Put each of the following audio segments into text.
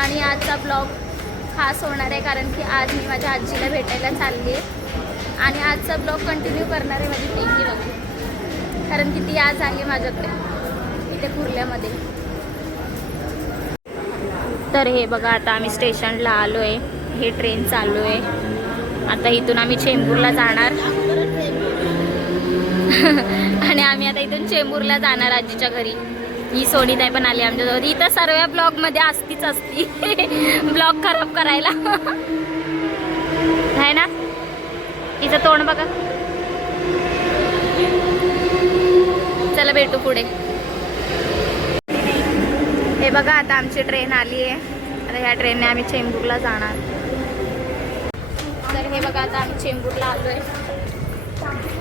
आणि आजचा ब्लॉग खास होणार आहे कारण की आज मी माझ्या आजीला भेटायला चालली आहे आणि आजचा ब्लॉग कंटिन्यू करणार आहे माझी पिंकी बघू, कारण की ती आज आली माझ्याकडे इथे कुर्ल्यामध्ये. तर हे बघा, आता आम्ही स्टेशनला आलो आहे, हे ट्रेन चालू आहे. आता इथून आम्ही चेंबूरला जाणार आणि आम्ही आता इथून चेंबूरला जाणार आजीच्या घरी. ही सोनीताई पण आली आमच्याजवळ. इथं सर्व ब्लॉगमध्ये असतीच असती ब्लॉग खराब करायला आहे ना. हिचं तोंड बघा. चला भेटू पुढे. हे बघा, आता आमची ट्रेन आली आहे. आता ह्या ट्रेनने आम्ही चेंबूरला जाणार. तर हे बघा, आता आम्ही चेंबूरला आलो आहे.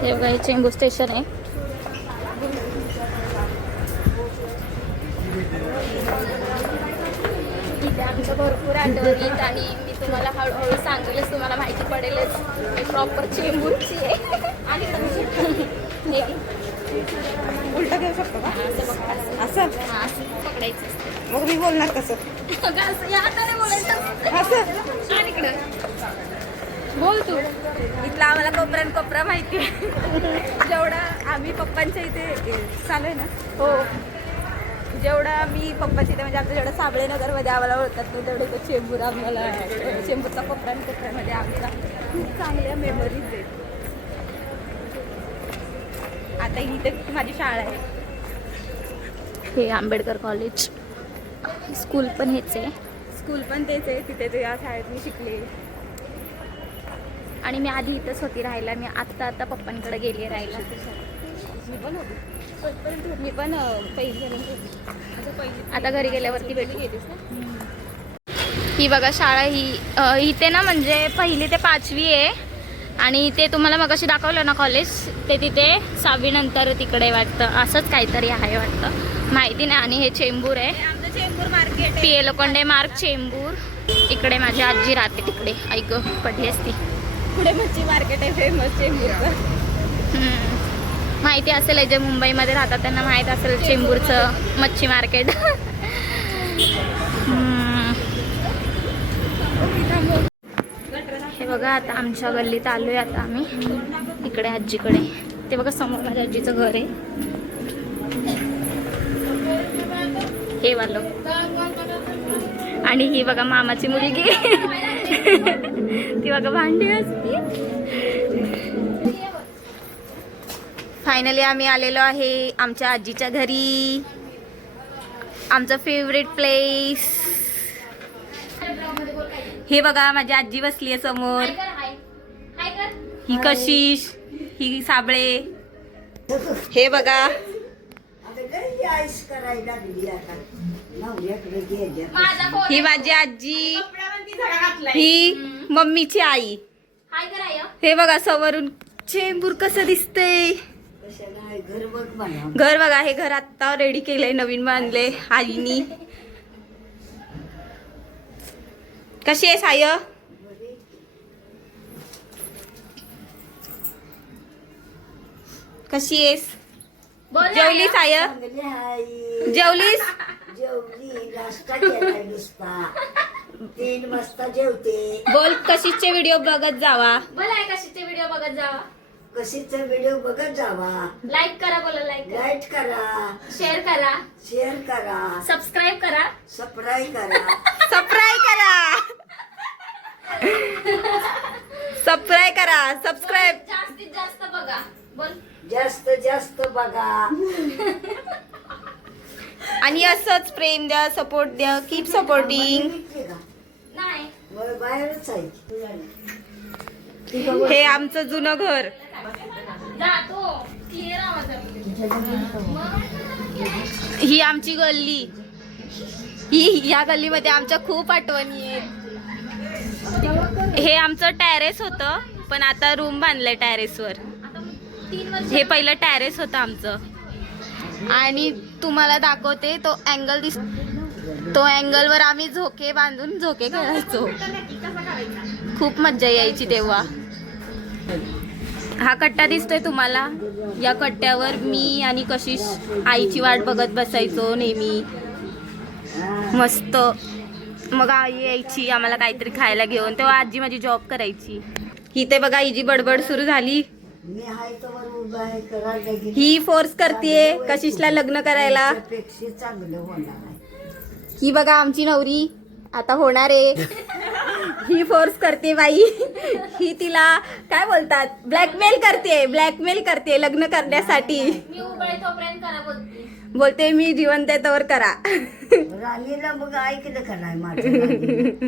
हे बघा, हे चेंबूर स्टेशन आहे. इथे आमच्या भरपूर आठवणीत आणि मी तुम्हाला हळूहळू सांगेलच, तुम्हाला माहिती पडेलच. मी प्रॉपर चेंबूरची आहे. आणि उलटा घेऊ शकतो का? असं बघा, असं असं पकडायचं असतं. मग मी बोलणार कसं? असं या हाताने बोलायचं. असं आणि इकडं बोल तू. इथला आम्हाला कोपऱ्यान कोपरा माहिती आहे. जेवढा आम्ही पप्पांच्या इथे चालू आहे ना, हो, जेवढा मी पप्पाच्या इथे म्हणजे आपल्या जेवढं साबळे नगरमध्ये आम्हाला ओळखतात ना, तेवढे तो चेंबूर आम्हाला, चेंबूरचा कोपऱ्यान कोपऱ्यामध्ये आमच्या खूप चांगल्या मेमरीज आहेत. आता इथे माझी शाळा आहे. हे आंबेडकर कॉलेज, स्कूल पण हेच आहे. स्कूल पण तेच आहे. तिथे ते या शाळेत मी शिकले. आणि मी आधी इथंच होती राहायला. मी आता पप्पांकडे गेली राहायला. मी पण होती. मी पण पहिली आता घरी गेल्यावरती भेटू. ही बघा शाळा, ही इथे ना म्हणजे 1ली ते 5वी आहे. आणि ते तुम्हाला मगाशी दाखवलं ना कॉलेज, ते तिथे 6वी नंतर तिकडे वाटतं, असंच काहीतरी आहे वाटतं, माहिती नाही. आणि हे चेंबूर आहे, आमचं चेंबूर मार्केट. PA लोखंडे मार्ग चेंबूर. इकडे माझी आजी राहते तिकडे. ऐक पडली असती. पुढे मच्छी मार्केट आहे फेमस चेंबूरचं. माहिती असेल, जे मुंबईमध्ये राहतात त्यांना माहीत असेल चेंबूरचं मच्छी मार्केट. हे बघा, आता आमच्या गल्लीत आलोय. आता आम्ही इकडे आजीकडे. ते बघा समोर माझ्या आजीचं घर आहे. हे वालं. आणि ही बघा मामाची मुलगी. ती बघा भांडी असती. फायनली आम्ही आलेलो आहे आमच्या आजीच्या घरी. आमचं फेवरेट प्लेस. हे बघा, माझी आजी बसली आहे समोर. ही कशिश, ही साबळे. हे बघा, ही माझी आजी, ही मम्मीची आई. हे बघा समोरून चेंबूर कसं दिसतंय. घर बघा, हे घर आता रेडी केलंय, नवीन बांधले आईनी. कशी आहे साय? कशी आहेस? जेवली साय? जेवलीस? जेवली, नाश्ता केलाय नुसता. 3 वाजता जेवते. बोल, कशीचे व्हिडिओ बघत जावा. बोला कशीचे व्हिडिओ बघत जावा. कशीचा व्हिडिओ बघत जावा. लाईक करा, बोला लाईक लाईक करा, शेअर करा, शेअर करा, सबस्क्राईब करा. सबस्क्राईब करा, सबस्क्राईब करा, सबस्क्राईब करा, सबस्क्राईब. जास्तीत जास्त बघा. बोल. जास्त जास्त बघा. आणि असंच प्रेम द्या, सपोर्ट द्या. Keep supporting. नाही बाहेरच आहे. हे आमचं जुनं घर. जातो क्लिअर आवाज आहे. ही आमची गल्ली. ही या गल्लीमध्ये आमच्या खूप आठवणी आहेत. हे आमचं टॅरेस होतं, पण आता रूम बांधलंय टॅरेसवर. हे पहिलं टॅरेस होतं आमचं. आणि तुम्हाला दाखवते तो अँगल तो अँगलवर आम्ही झोके बांधून झोके खेळायचो. खूप मज्जा यायची तेव्हा. हा कट्टा दिसतोय तुम्हाला, या कट्ट्यावर मी आणि कशिश आईची वाट बघत बसायचो नेहमी. मस्त मग आई यायची आम्हाला काहीतरी खायला घेऊन, तेव्हा आजी माझी जॉब करायची. ही ते बघा हिची बडबड सुरू झाली. मी हाय तर उभा आहे करायला गेली. ही फोर्स करतेय कशिशला लग्न करायला. त्यापेक्षा चांगलं होणार आहे. ही बघा आमची नवरी आता होणार आहे. ही फोर्स करते बाई. ही तिला काय बोलतात ब्लॅकमेल करते लग्न करण्यासाठी. मी उबळे तोपर्यंत करा बोलते. बोलते मी जिवंत आहे तोवर करा. राणीला मग ऐकलं का नाही माझं?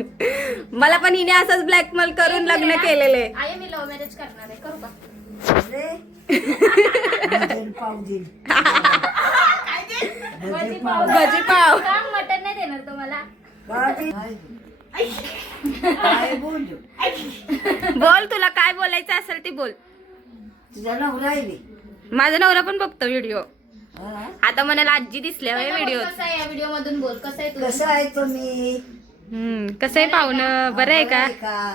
मला पण हिने असंच ब्लॅकमेल करून लग्न केलेले. आई मी लव्ह मॅरेज करणार आहे, करू का? अरे, भजन पाव देईल. भजन पाव. भजी पाव. का मटण नाही देणार तुम्हाला? का देईल? काय बोलू? बोल तुला काय बोलायचं असेल ते बोल. तुझा नवरा आहे बे. माझा नवरा पण बघतो व्हिडिओ. हा? आता म्हणाला आजी दिसल्या होय व्हिडिओ. कसं आहे या व्हिडिओ मधून बोल, कसं आहे तू? कसं आहे तुम्ही? कसं आहे पाहुणं, बरं आहे का? का?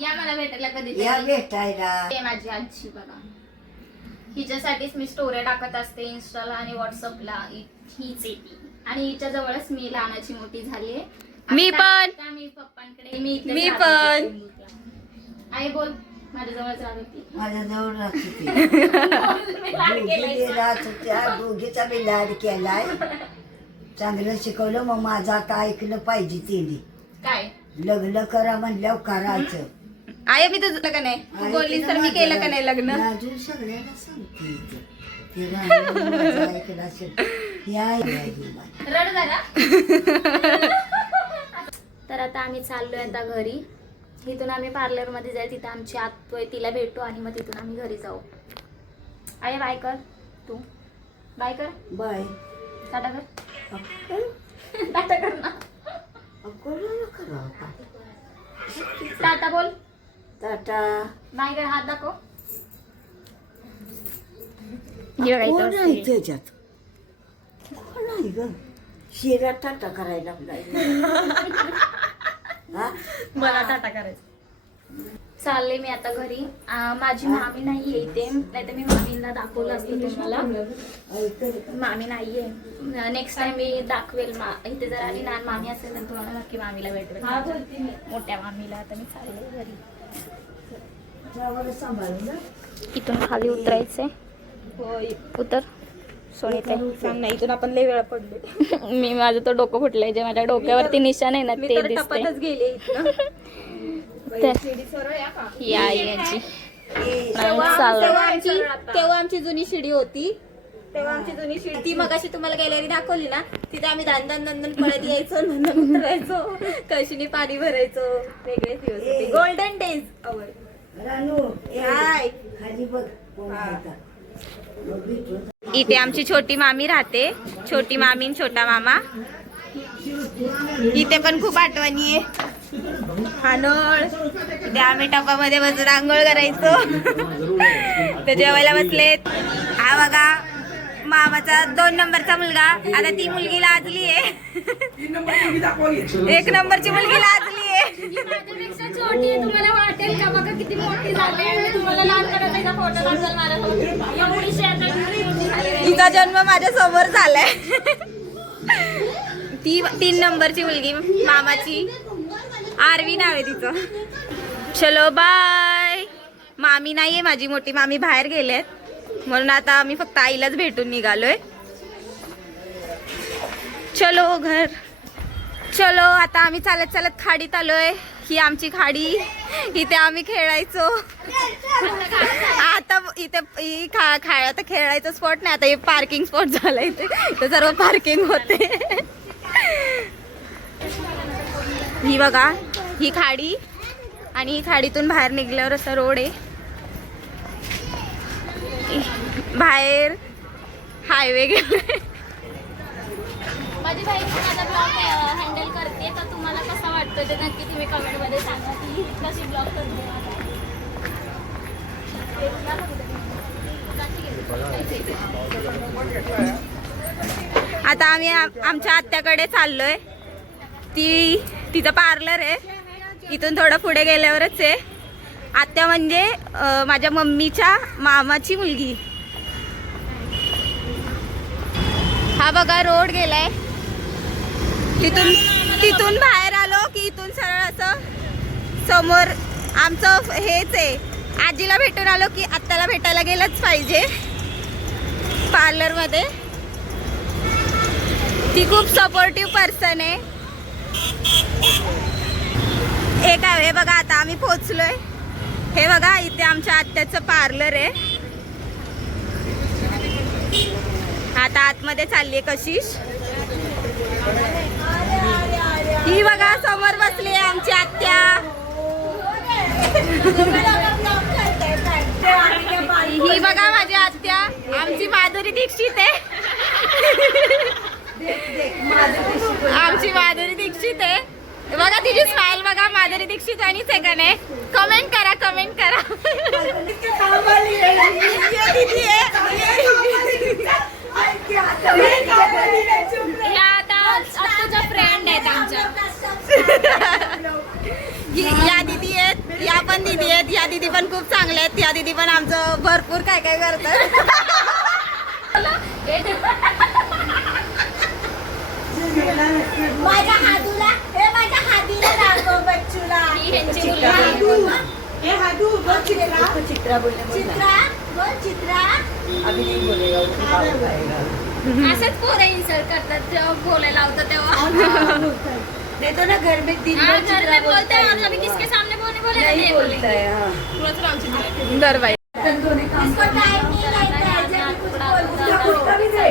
या मला भेटायला कधी या भेटायला. ते माझी आजी बघा, हिच्यासाठीच मी स्टोऱ्या टाकत असते इंस्टाला आणि व्हॉट्सअपला. हीच येते आणि हिच्या जवळच मी लहानाची मोठी झाली. मी पण. मी पप्पांकडे मी इथेच मी राहते पण. चेंबूरला. आई बोल, माझ्या जवळच राहत होती. माझ्या जवळ राहते ती. मी लाड केलाय. दोघी राहत होत्या, दोघीचा मी लाड केलाय. चांगलं शिकवलं, मग माझं आता ऐकलं पाहिजे तिने. काय लग्न करा म्हणल्यावर करायचं. आय मी तुझं का नाही तू बोललीस तर मी केलं का नाही लग्न. अजून सगळ्यांना सांगते इथे. ते राहिलं माझं ऐकलं असेल. या रड जरा. तर आता आम्ही चाललोय आता घरी. इथून आम्ही पार्लर मध्ये जाईल, तिथं आमची आत्तू आहे, तिला भेटू आणि मग तिथून आम्ही घरी जाऊ. आय बाय कर, तू बाय कर, बाय. टाटा कर, टाटा कर ना, टाटा बोल, टाटा. बाय कर, हात दाखव. कोण आहे त्याच्यात? कोण आहे ग? शिरा टाटा करायला हा? मला टाटा करायचं. चालले मी आता घरी. माझी मामी नाहीये इथे, नाहीतर मी मामींना दाखवलं असतं तुम्हाला. मामी नाहीये. नेक्स्ट टाइम मी दाखवेल. इथे जर आली लहान मामी असेल तर तुम्हाला नक्की मामीला भेटवेल, मोठ्या मामीला. आता मी चालले घरी. इथून खाली उतरायचंय. उतर सोनीते. इथून आपण लय वेळा पडलो. मी माझं तो डोकं फुटलंय, जे माझ्या डोक्यावरती निशाण आहे ना ते दिसते. गेले या याची तेव्हा आमची जुनी शिडी होती. तेव्हा आमची जुनी शिडी ती मगाशी तुम्हाला गॅलरी दाखवली ना, तिथे आम्ही दान पळत यायचो, नंतर उतरायचो, कशीने पाणी भरायचो. वेगळे दिवस होते, गोल्डन डेज अवर. रानू, हाय. खाली बघ कोण आहे का? इथे आमची छोटी मामी राहते, छोटी मामी आणि छोटा मामा. इथे पण खूप आठवणी आहे. हा नळ, त्या आम्ही टपामध्ये बसून आंघोळ करायचो. ते जेवायला बसलेत. हा बघा मामाचा 2 नंबरचा मुलगा. आता ती मुलगी लाजली आहे. 1 नंबरची मुलगी लाजली आहे. माझ्यापेक्षा छोटी आहे. तुम्हाला वाटेल का बघा किती मोठी झाली आहे. मी तुम्हाला लहानपणाचा फोटो दाखल मारत. एवढीशी आता मोठी झाली आहे. तिचा जन्म माझ्या समोर झालाय. ती 3 नंबरची मुलगी मामाची. आरवी नाव आहे तिचं. चलो बाय. मामी नाहीये, माझी मोठी मामी बाहेर गेलेत, म्हणून आता आम्ही फक्त आईलाच भेटून निघालोय. चलो घर. चलो आता आम्ही चालत चालत खाडीत आलोय. ही आमची खाडी, इथे आम्ही खेळायचो. आता इथे आता खेळायचं स्पॉट नाही, आता हे पार्किंग स्पॉट झालं. इथे सर्व पार्किंग होते. ही बघा ही खाडी, आणि ही खाडीतून बाहेर निघल्यावर असा रोड आहे. बाहेर हायवे गेले. माझी बहीण माझा ब्लॉग हँडल करते, तर तुम्हाला कसं वाटतं ते नक्की तुम्ही कमेंटमध्ये सांगा की कशी ब्लॉग करते. आता आम्ही आमच्या आत्याकडे चाललोय. तिचं पार्लर आहे, इथून थोडं पुढे गेल्यावरच आहे. आत्या म्हणजे माझ्या मम्मीच्या मामाची मुलगी. हा बघा रोड गेलाय. तिथून बाहेर आलो समोर आमचं हेच आहे, आजीला भेटून आलो की आत्याला भेटायला गेलंच पाहिजे पार्लरमध्ये. ती खूप सपोर्टिव्ह पर्सन आहे. हे बघा आता आम्ही पोहोचलोय. हे बघा इथे आमच्या आत्याचं पार्लर आहे. आता आतमध्ये चाललीये कशिश. ही बघा समोर बसली आहे आमची आत्या. ही बघा माझी आत्या, आमची माधुरी दीक्षित आहे. आमची माधुरी दीक्षित आहे. बघा तिची स्माइल बघा, माधुरी दीक्षित आणि सेकंड आहे. कमेंट करा, कमेंट करा. या आता तुझ्या फ्रेंड आहेत आमच्या. या दीदी आहेत, या पण दीदी आहेत. या दीदी पण खूप चांगल्या आहेत. या दीदी पण आमचं भरपूर काय काय करतात. माझ्या हादूला, हे माझ्या हादीला दाखव बच्चूला. हे हादू बोल चित्रा. चित्रा बोलले. चित्रा बोल चित्रा. अभी नहीं बोलेगा. असंच पोरं इन्सल्ट करतात जेव्हा बोलायला लावतं तेव्हा. नहीं तो ना घर में दिन हाँ, घर में बोलते हैं और अभी किसके सामने बोलने बोले नहीं बोलता है. हाँ. दरबाई इसको टाइम नहीं लगता है जब कुछ बोलता है.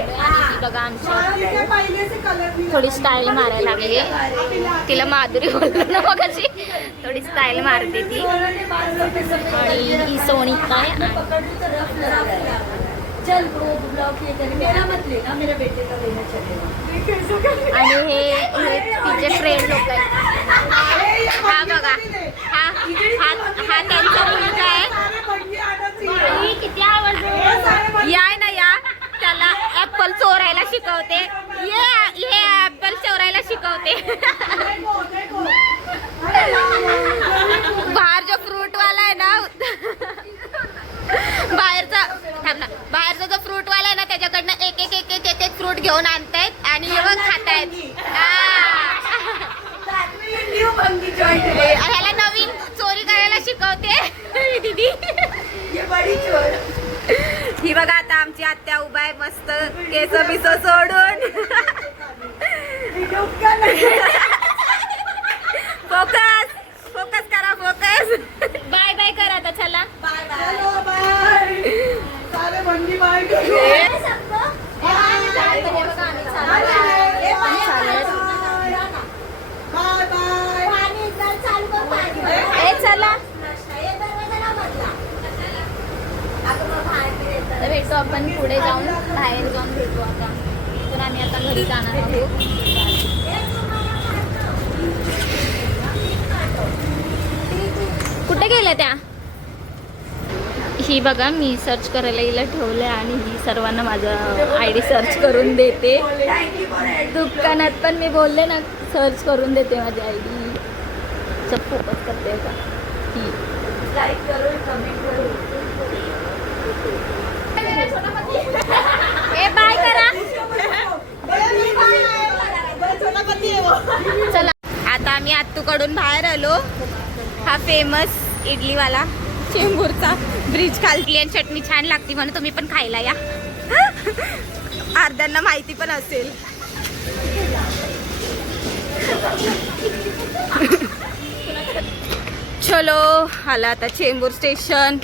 बघा आमची थोडी स्टाईल मारायला लागली. तिला माधुरी बोलतो ना मग अशी थोडी स्टाईल मारते ती. आणि ही सोनिका आहे. चल ब्लॉक ये कर. मेरा मत लेना, मेरे बेटे का लेना चलेगा. आणि हे तिचे फ्रेंड लोक आहेत. हा बघा, हा हा त्यांचा मुलगा आहे. ही किती आवडतो. या ना या, त्याला ऍपल चोरायला शिकवते. हे ऍपल चोरायला शिकवते. बाहेर जो फ्रूट वाला आहे ना, बाहेरचा जो फ्रूट वाला आहे ना, त्याच्याकडनं एक एक एक एक एक एक फ्रूट घेऊन आणतायत आणि एवढं खातायत. ह्याला नवीन चोरी करायला शिकवते दीदी. ही बघा आता आमची आत्या उभा आहे मस्त केस बिस सोडून. फोकस फोकस करा, फोकस. बाय बाय कर आता. चला बाय चला तर भेटू आपण पुढे जाऊन, बाहेर जाऊन भेटू. आता तर आम्ही आता घरी जाणार आहोत. कुठे गेल्या त्या. ही बघा मी सर्च करायला हिला ठेवलं आणि ही सर्वांना माझं ID सर्च करून देते. दुकानात पण मी बोलले ना सर्च करून देते माझी ID. सब फोकस करते का ही. लाईक करो, कमेंट करो. ए बाय करा. चला आता आम्ही आत्तूकडून बाहेर आलो. हा फेमस इडलीवाला चेंबूरचा ब्रिज खालती आणि चटणी छान लागते म्हणून तुम्ही पण खायला या. अर्ध्यांना माहिती पण असेल. चलो आला आता चेंबूर स्टेशन.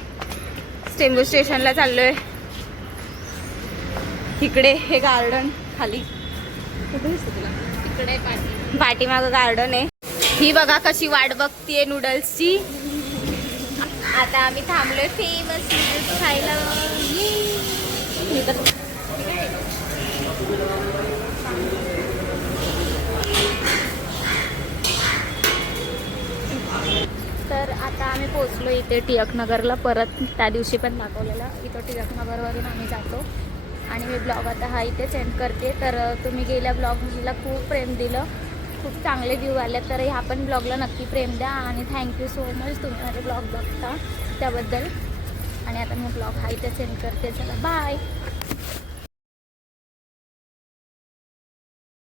चेंबूर स्टेशनला चाललोय. इकडे हे गार्डन खाली, इकडे पाठीमागं गार्डन आहे. ही बघा कशी वाट बघतीये नूडल्सची. आता आम्ही थांबलोय फेमस नूडल्स खायला. तर आता आम्ही पोहोचलो इथे टिळकनगरला. परत त्या दिवशी पण दाखवलेलं इथं टिळकनगरवरून आम्ही जातो. आणि मी ब्लॉग आता हा इथे सेंड करते. तर तुम्ही गेल्या ब्लॉगला खूप प्रेम दिलं, खूप चांगले व्ह्यू आले. तर ह्या पण ब्लॉगला नक्की प्रेम द्या. आणि थँक्यू सो मच तुम्ही माझे ब्लॉग बघता त्याबद्दल. आणि आता मी ब्लॉग हा इथे सेंड करते. चला बाय.